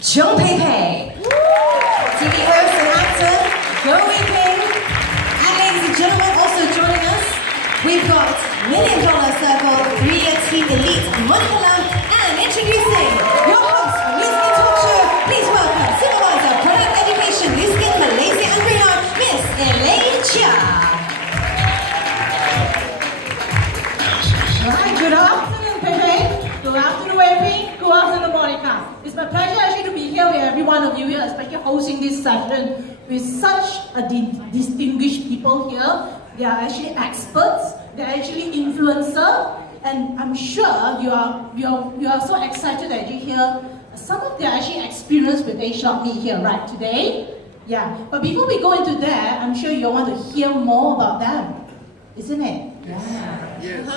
John Pepe, TV host and actor, ageLOCme, and ladies and gentlemen, also joining us, we've got $1 Million Circle, 3-year team elite, Monica Lam, and introducing your host for Music Talk Show, please welcome Supervisor of Product Education, Music Malaysia and Beyond, Miss Elaine Chia. Right, good afternoon, Pepe. Good afternoon, Wavy. Good afternoon, Monica. It's my pleasure actually to be here with every one of you here, especially hosting this session with such a distinguished people here. They are actually experts. They are actually influencers, and I'm sure you are so excited that you hear some of their actually experience with ageLOCme here right today. Yeah, but before we go into that, I'm sure you want to hear more about them, isn't it? Yeah. Yes.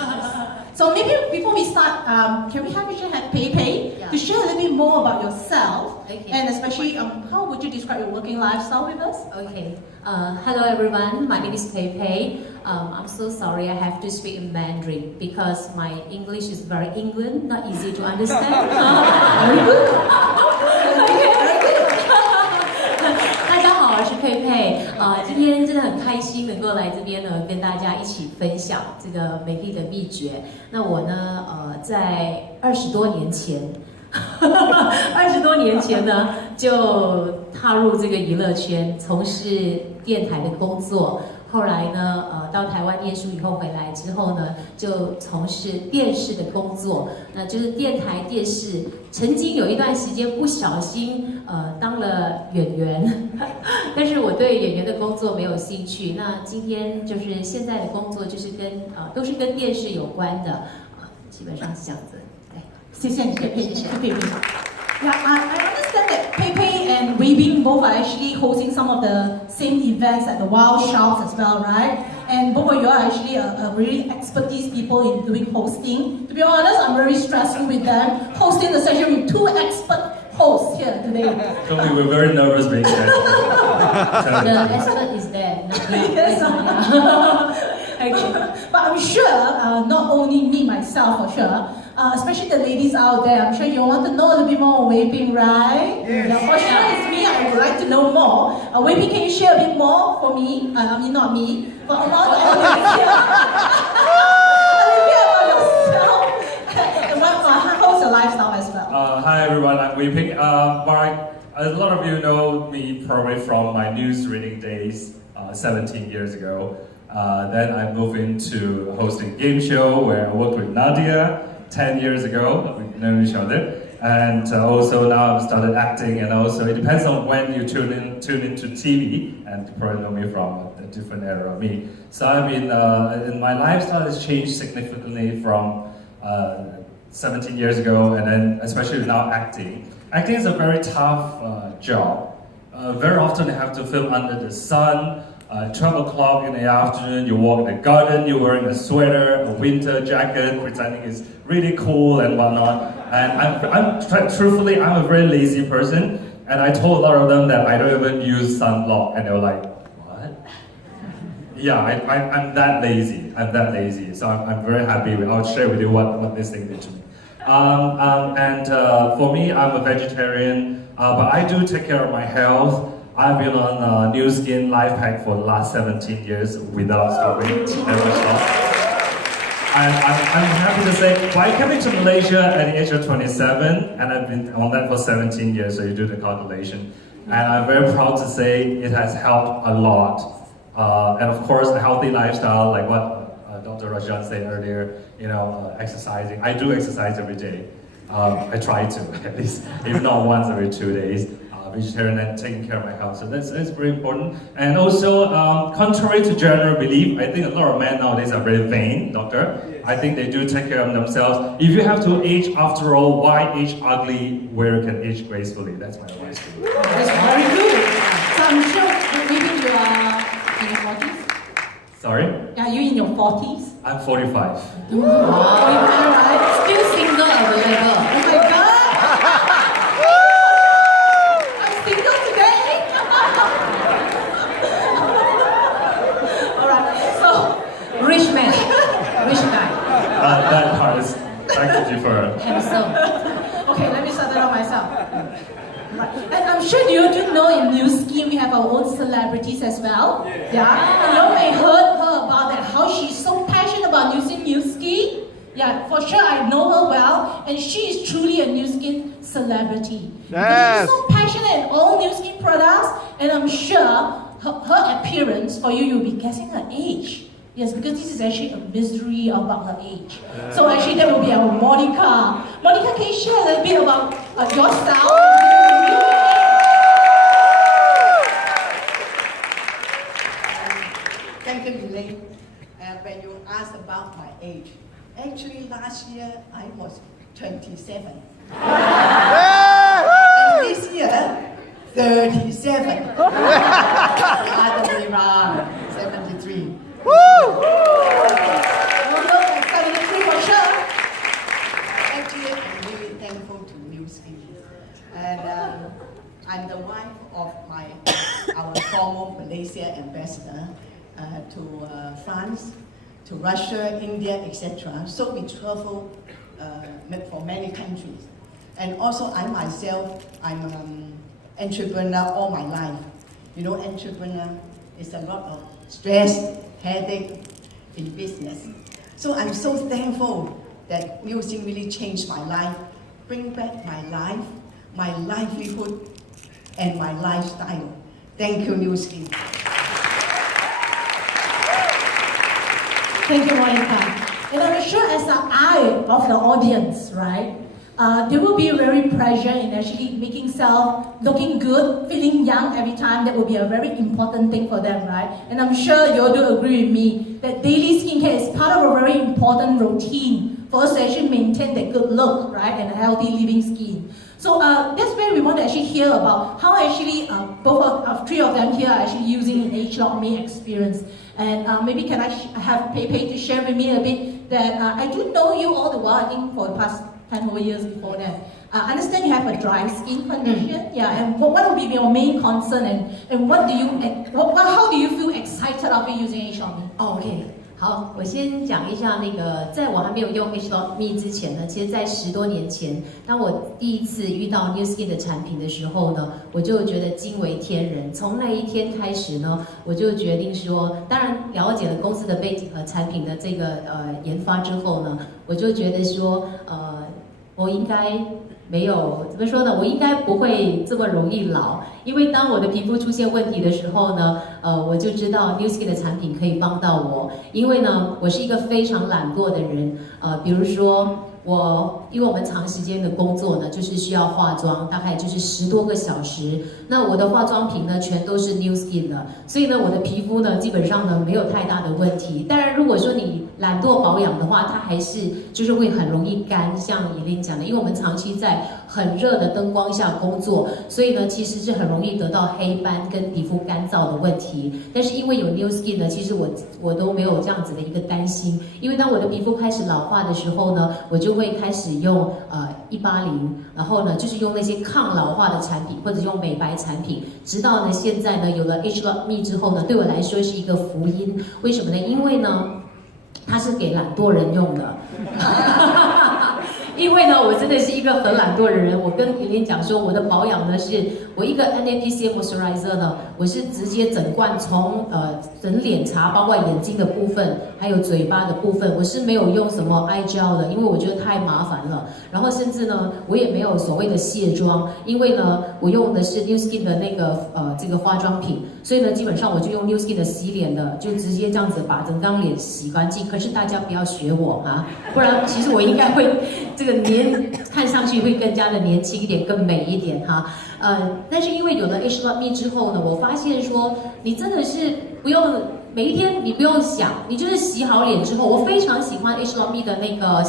So maybe before we start, can we have Pepe to share a little bit more about yourself, and especially how would you describe your working lifestyle with us? Okay. Hello everyone. My name is Pepe. I'm so sorry I have to speak in Mandarin because my English is very England, not easy to understand. Very good. Okay. 大家好，我是佩佩。今天真的很开心能够来这边呢，跟大家一起分享这个美丽的秘诀。那我呢，在20多年前，20多年前呢，就踏入这个娱乐圈，从事电台的工作。后来呢，到台湾念书以后回来之后呢，就从事电视的工作，那就是电台电视。曾经有一段时间不小心当了演员，但是我对演员的工作没有兴趣。那今天就是现在的工作就是都是跟电视有关的，基本上是这样子。对，谢谢你，佩佩。Yeah, I understand that Pepe and Weibing both are actually hosting some of the same events at the Wild Shops as well, right? And both of you are actually really expertise people in doing hosting. To be honest, I'm very stressful with them, hosting the session with two expert hosts here today. So we were very nervous being there. The expert is there, not me. Yes. Okay. But I'm sure, not only me, myself for sure, especially the ladies out there, I'm sure you want to know a little bit more on Weibing, right? Yes. Yeah, for sure it's me, I would like to know more. Weibing, can you share a bit more for me? I mean, not me, but among the audience here. A little bit about yourself and how's your lifestyle as well? Hi everyone, I'm Weibing. A lot of you know me probably from my news reading days 17 years ago. Then I moved into hosting a game show where I worked with Nadia 10 years ago. We've known each other. And also now I've started acting, and also it depends on when you tune into TV, and you probably know me from a different era of me. So I mean, and my lifestyle has changed significantly from 17 years ago, and then especially now acting. Acting is a very tough job. Very often you have to film under the sun. 12 o'clock in the afternoon, you walk in the garden, you're wearing a sweater, a winter jacket, pretending it's really cool and whatnot. And truthfully, I'm a very lazy person, and I told a lot of them that I don't even use sunblock, and they were like, what? Yeah, I'm that lazy. I'm that lazy. So I'm very happy. I'll share with you what this thing did to me. For me, I'm a vegetarian, but I do take care of my health. I've been on New Skin Life Pack for the last 17 years without stopping, never stopped. I'm happy to say, by coming to Malaysia at the age of 27, and I've been on that for 17 years, so you do the calculation. And I'm very proud to say it has helped a lot. And of course, a healthy lifestyle, like what Dr. Rajan said earlier, exercising. I do exercise every day. I try to, at least, if not once every 2 days. Vegetarian and taking care of my health, so that's very important. And also, contrary to general belief, I think a lot of men nowadays are very vain, doctor. I think they do take care of themselves. If you have to age after all, why age ugly where you can age gracefully? That's my advice to you. That's very good. So I'm sure maybe you are in your 40s? Sorry? Are you in your 40s? I'm 45. Oh, right? Still single available. Oh my god! Rich man, rich guy. That part is back to you for Handsome. Okay, let me start that out myself. And I'm sure you do know in New Skin we have our own celebrities as well. Yeah. And you may heard her about that, how she's so passionate about using New Skin. Yeah, for sure I know her well, and she is truly a New Skin celebrity. Because she's so passionate in all New Skin products, and I'm sure her appearance for you'll be guessing her age. Yes, because this is actually a mystery about her age. So actually that will be our Monica. Monica, can you share a little bit about yourself? Thank you, Elaine. When you asked about my age, actually last year I was 27. And this year, 37. Other way around, 73. Well, look, 73 for sure. Actually, I'm really thankful to New Skin. And I'm the wife of our former Malaysia ambassador to France, to Russia, India, etc. So we travel for many countries. And also I myself, I'm an entrepreneur all my life. You know, entrepreneur is a lot of stress, headache in business. So I'm so thankful that New Skin really changed my life, bring back my life, my livelihood, and my lifestyle. Thank you, New Skin. Thank you, Monica. And I'm sure as the eye of the audience, right, they will be very pressure in actually making self looking good, feeling young every time. That will be a very important thing for them, right? And I'm sure you all do agree with me that daily skincare is part of a very important routine for us to actually maintain that good look, right, and a healthy living skin. So that's where we want to actually hear about how actually three of them here are actually using an ageLOCme experience. And maybe can I have Pepe to share with me a bit that I do know you all the while, I think for the past 10 more years before that. I understand you have a dry skin condition, yeah, and what will be your main concern and how do you feel excited after using ageLOCme? OK， 好，我先讲一下那个，在我还没有用 ageLOCme 之前呢，其实在10多年前，当我第一次遇到 New Skin 的产品的时候呢，我就觉得惊为天人。从那一天开始呢，我就决定说，当然了解了公司的背景和产品的这个研发之后呢，我就觉得说，我应该没有怎么说呢？我应该不会这么容易老，因为当我的皮肤出现问题的时候呢，我就知道 New Skin 的产品可以帮到我。因为呢，我是一个非常懒惰的人，比如说因为我们长时间的工作呢，就是需要化妆，大概就是10多个小时。那我的化妆品呢，全都是 New Skin 的，所以呢，我的皮肤呢，基本上呢没有太大的问题。当然，如果说你懒惰保养的话，它还是就是会很容易干，像以琳讲的，因为我们长期在很热的灯光下工作，所以呢，其实是很容易得到黑斑跟皮肤干燥的问题。但是因为有 New Skin 呢，其实我都没有这样子的一个担心，因为当我的皮肤开始老化的时候呢，我就会开始用180，然后呢就是用那些抗老化的产品或者用美白产品，直到呢现在呢有了 ageLOCme 之后呢，对我来说是一个福音。为什么呢？因为呢它是给懒惰人用的。因为呢，我真的是一个很懒惰的人。我跟以琳讲说，我的保养呢，是我一个 NAPCA moisturizer 呢，我是直接整罐从整脸茶，包括眼睛的部分，还有嘴巴的部分，我是没有用什么 eye gel 的，因为我觉得太麻烦了。然后甚至呢，我也没有所谓的卸妆，因为呢，我用的是 New Skin 的那个这个化妆品，所以呢，基本上我就用 New Skin 的洗脸的，就直接这样子把整张脸洗干净。可是大家不要学我啊，不然其实我应该会这个看上去会更加的年轻一点，更美一点哈。但是因为有了 ageLOCme 之后呢，我发现说你真的是不用每一天你不用想，你就是洗好脸之后，我非常喜欢 ageLOCme 的那个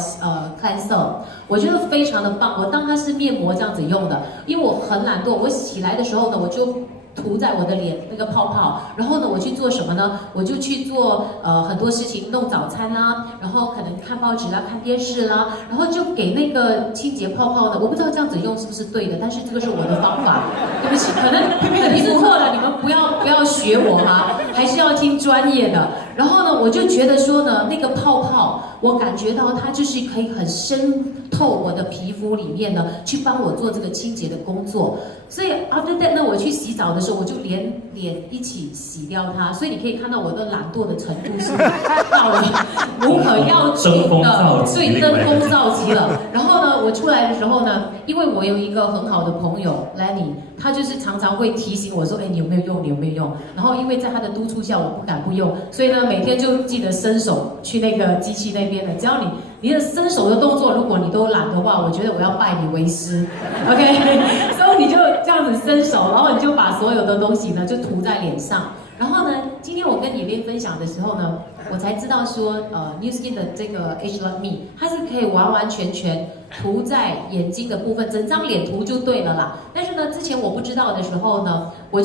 cleanser， 我觉得非常的棒。我当它是面膜这样子用的，因为我很懒惰，我起来的时候呢，我就涂在我的脸那个泡泡，然后呢，我去做什么呢？我就去做很多事情，弄早餐啦，然后可能看报纸啦、看电视啦，然后就给那个清洁泡泡呢。我不知道这样子用是不是对的，但是这个是我的方法。对不起，可能是错了，你们不要学我哈，还是要听专业的。然后呢，我就觉得说呢，那个泡泡，我感觉到它就是可以很渗透我的皮肤里面呢，去帮我做这个清洁的工作。所以 after that 呢，我去洗澡的时候，我就连脸一起洗掉它。所以你可以看到我的懒惰的程度是到了无可药解的，对，登峰造极了。然后呢，我出来的时候呢，因为我有一个很好的朋友 Lenny， 他就是常常会提醒我说，哎，你有没有用？你有没有用？然后因为在他的督促下，我不敢不用，所以呢，每天就记得伸手去那个机器那边的。只要你的伸手的动作，如果你都懒的话，我觉得我要拜你为师 ，OK？ 所以你就这样子伸手，然后你就把所有的东西呢就涂在脸上。然后呢，今天我跟你练分享的时候呢，我才知道说，New Skin 的这个 ageLOCme 它是可以完完全全涂在眼睛的部分，整张脸涂就对了啦。但是呢，之前我不知道的时候呢，我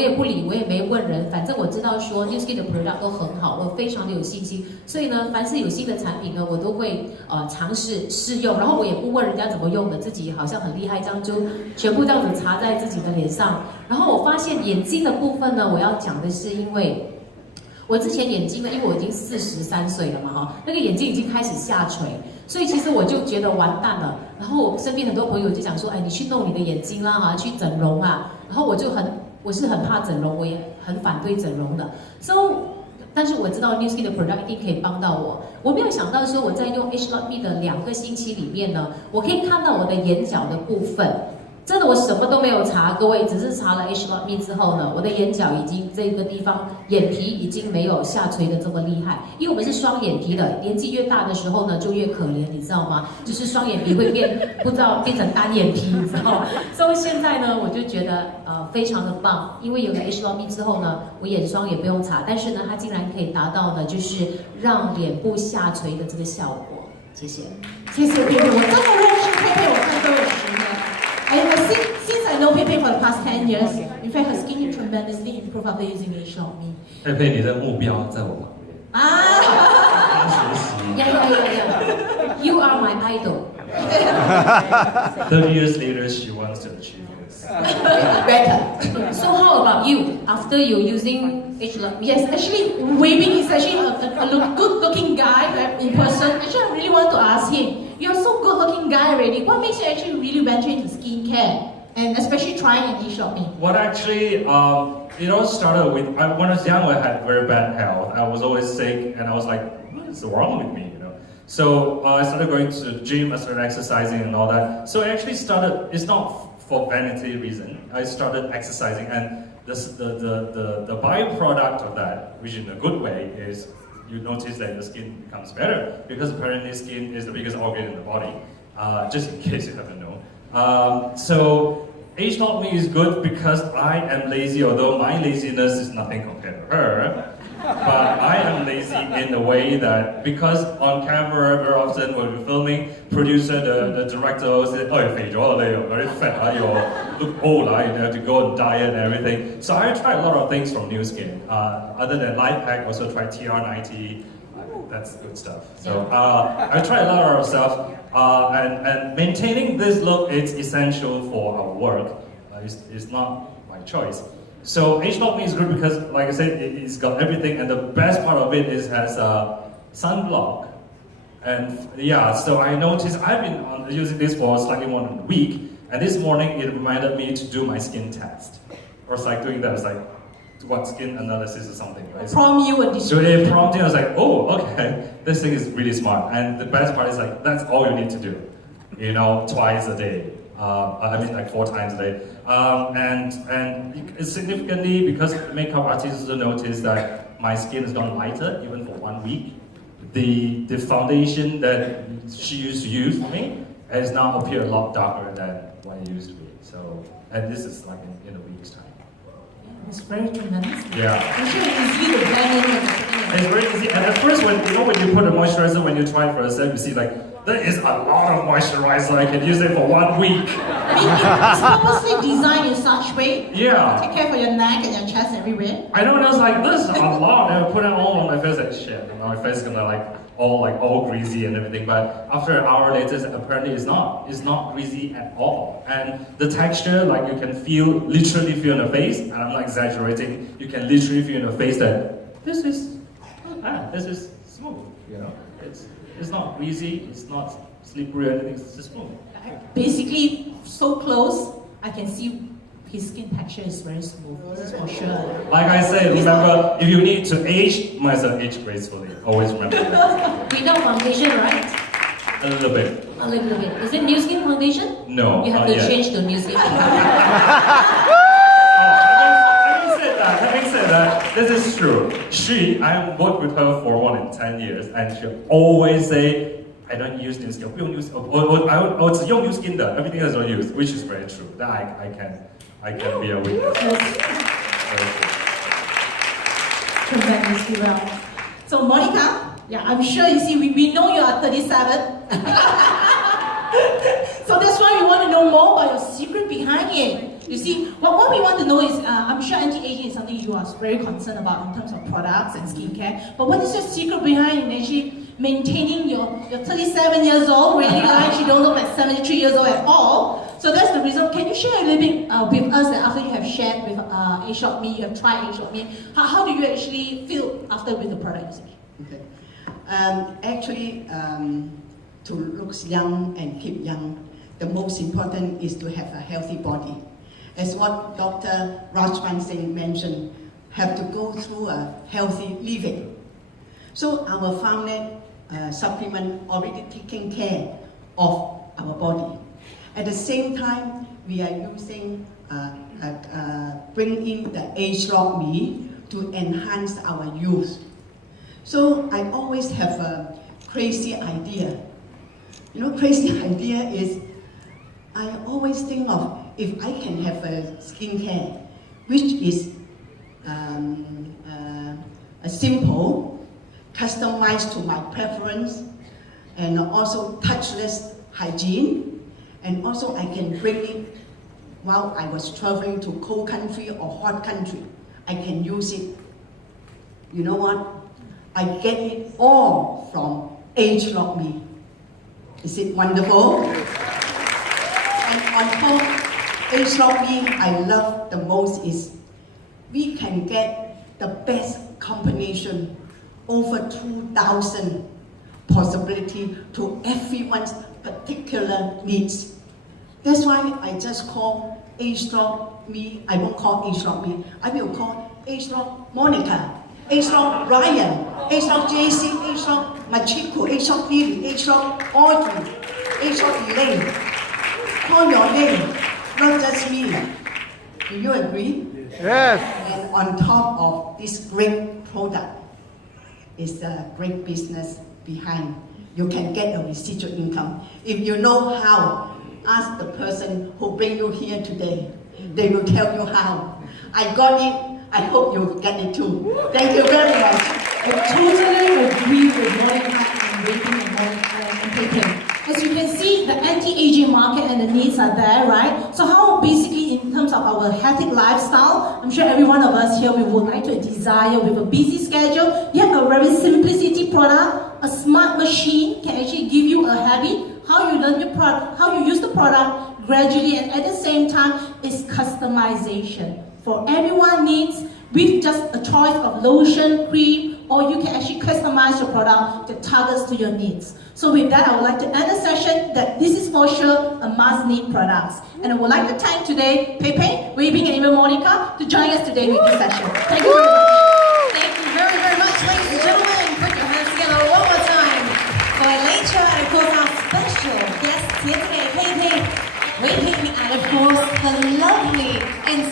也不理，我也没问人，反正我知道说 New Skin 的 product 都很好，我非常的有信心。所以呢，凡是有新的产品呢，我都会尝试试用，然后我也不问人家怎么用的，自己好像很厉害，这样就全部这样子擦在自己的脸上。然后我发现眼睛的部分呢，我要讲的是因为。我之前眼睛呢，因为我已经43岁了嘛，哈，那个眼睛已经开始下垂，所以其实我就觉得完蛋了。然后我身边很多朋友就讲说，哎，你去弄你的眼睛啦，哈，去整容啊。然后我是很怕整容，我也很反对整容的。但是我知道 New Skin 的 product 一定可以帮到我。我没有想到说我在用 ageLOCme 的2个星期里面呢，我可以看到我的眼角的部分。真的，我什么都没有擦，各位，只是擦了 ageLOCme 之后呢，我的眼角已经这个地方眼皮已经没有下垂的这么厉害。因为我们是双眼皮的，年纪越大的时候呢，就越可怜，你知道吗？就是双眼皮会不知道变成单眼皮，你知道吗？所以现在呢，我就觉得非常的棒，因为有了 ageLOCme 之后呢，我眼霜也不用擦，但是呢，它竟然可以达到呢，就是让脸部下垂的这个效果。谢谢，谢谢佩佩，我真的认识佩佩，我看都有10年。Since I know Pepe for the past 10 years, in fact, her skin tremendously improved after using ageLOCme. 佩佩，你的目标在我旁边。啊！学习。Yeah. You are my idol. 30 years later, she wants to achieve this. Better. So how about you? After you using ageLOCme? Yes, actually, Wei Bing is actually a good-looking guy in person. Actually, I really want to ask him. You're so good-looking guy already. What makes you actually really venture into skincare, and especially trying an ageLOCme? What actually, it all started with, when I was young, I had very bad health. I was always sick, and I was like, what is wrong with me, you know? So I started going to the gym, I started exercising and all that. So I actually started, it's not for vanity reason. I started exercising, and the byproduct of that, which in a good way, is you notice that the skin becomes better, because apparently skin is the biggest organ in the body, just in case you haven't known. So ageLOCme is good because I am lazy, although my laziness is nothing compared to her. But I am lazy in a way that, because on camera very often when we're filming, producer, the director always says, oh, you're fat, you're very fat, you look old, you have to go on diet and everything. So I tried a lot of things from New Skin. Other than life hack, also tried TR90. That's good stuff. So I tried a lot of stuff, and maintaining this look is essential for our work. It's not my choice. So ageLOCme is good because, like I said, it's got everything, and the best part of it is has sunblock. And yeah, so I noticed I've been using this for slightly more than a week, and this morning it reminded me to do my skin test. Or it's like doing that, it's like what skin analysis or something, right? Prompt you a So it prompted, I was like, oh, okay, this thing is really smart. And the best part is like, that's all you need to do, you know, twice a day. I mean like 4 times a day. And it's significantly, because makeup artists also notice that my skin has gone lighter even for 1 week. The foundation that she used to use for me has now appeared a lot darker than what it used to be. So, and this is like in a week's time. It's very tremendous. Yeah. Actually, it's easy to blend in and everything. It's very easy. And at first, when you put a moisturizer, when you try it for yourself, you see like, there is a lot of moisturizer. I can use it for 1 week. I mean, it's purposely designed in such way. Yeah. Take care for your neck and your chest everywhere. I know, and I was like, this is a lot. And I put it all on my face, like shit. And my face is gonna all greasy and everything. But after an hour later, apparently it's not. It's not greasy at all. And the texture, like you can literally feel in the face. And I'm not exaggerating. You can literally feel in the face that this is this is smooth, you know. It's not greasy, it's not slippery or anything, it's just smooth. Basically, so close, I can see his skin texture is very smooth, this is for sure. Like I said, remember, if you need to age, might as well age gracefully. Always remember that. Without foundation, right? A little bit. A little bit. Is it New Skin foundation? No, You have not to yet. change to New Skin. Having said that, this is true. I worked with her for more than 10 years, and she always say, I don't use new skin, 不用 use, 我只用 new skin 的 everything else I don't use, which is very true. That I can be a witness. Very true. Tremendously well. So Monica, yeah, I'm sure you see, we know you are 37. So that's why we want to know more about your secret behind it. You see, what we want to know is, I'm sure anti-aging is something you are very concerned about in terms of products and skincare. But what is your secret behind in actually maintaining your 37 years old, really like you don't look like 73 years old at all? So that's the reason. Can you share a little bit with us that after you have shared with ageLOCme, you have tried ageLOCme, how do you actually feel after with the product usage? Okay. Actually, to look young and keep young, the most important is to have a healthy body. As what Dr. Rajman Singh mentioned, have to go through a healthy living. So our founded supplement already taking care of our body. At the same time, we are using, bring in the ageLOCme to enhance our youth. So I always have a crazy idea. You know, crazy idea is, I always think of if I can have a skincare which is a simple, customized to my preference, and also touchless hygiene, and also I can bring it while I was traveling to cold country or hot country. I can use it. You know what? I get it all from ageLOCme. Is it wonderful? And on top, ageLOCme I love the most is we can get the best combination, over 2,000 possibility to everyone's particular needs. That's why I just call ageLOCme, I won't call ageLOCme, I will call ageLOC Monica, ageLOC Ryan, ageLOC JC, ageLOC Machiko, ageLOC Lily, ageLOC Audrey, ageLOC Elaine. Call your name, not just me. Do you agree? Yes. And on top of this great product is a great business behind. You can get a residual income. If you know how, ask the person who bring you here today. They will tell you how. I got it. I hope you get it too. Thank you very much. I totally agree with Monica and Wei-Ping and Pei-Ping. As you can see, the anti-aging market and the needs are there, right? So how basically in terms of our hectic lifestyle, I'm sure every one of us here, we would like to desire with a busy schedule, you have a very simplicity product, a smart machine can actually give you a habit, how you learn your product, how you use the product gradually, and at the same time, it's customization. For everyone needs, with just a choice of lotion, cream, or you can actually customize your product that targets to your needs. So with that, I would like to end the session that this is for sure a must-need products. And I would like to thank today Pei-Ping, Wei-Ping, and even Monica to join us today with this session. Thank you very much. Thank you very, very much, ladies and gentlemen. Put your hands together one more time for Malaysia, and of course our special guests here today, Pei-Ping, Wei-Ping, and of course the lovely and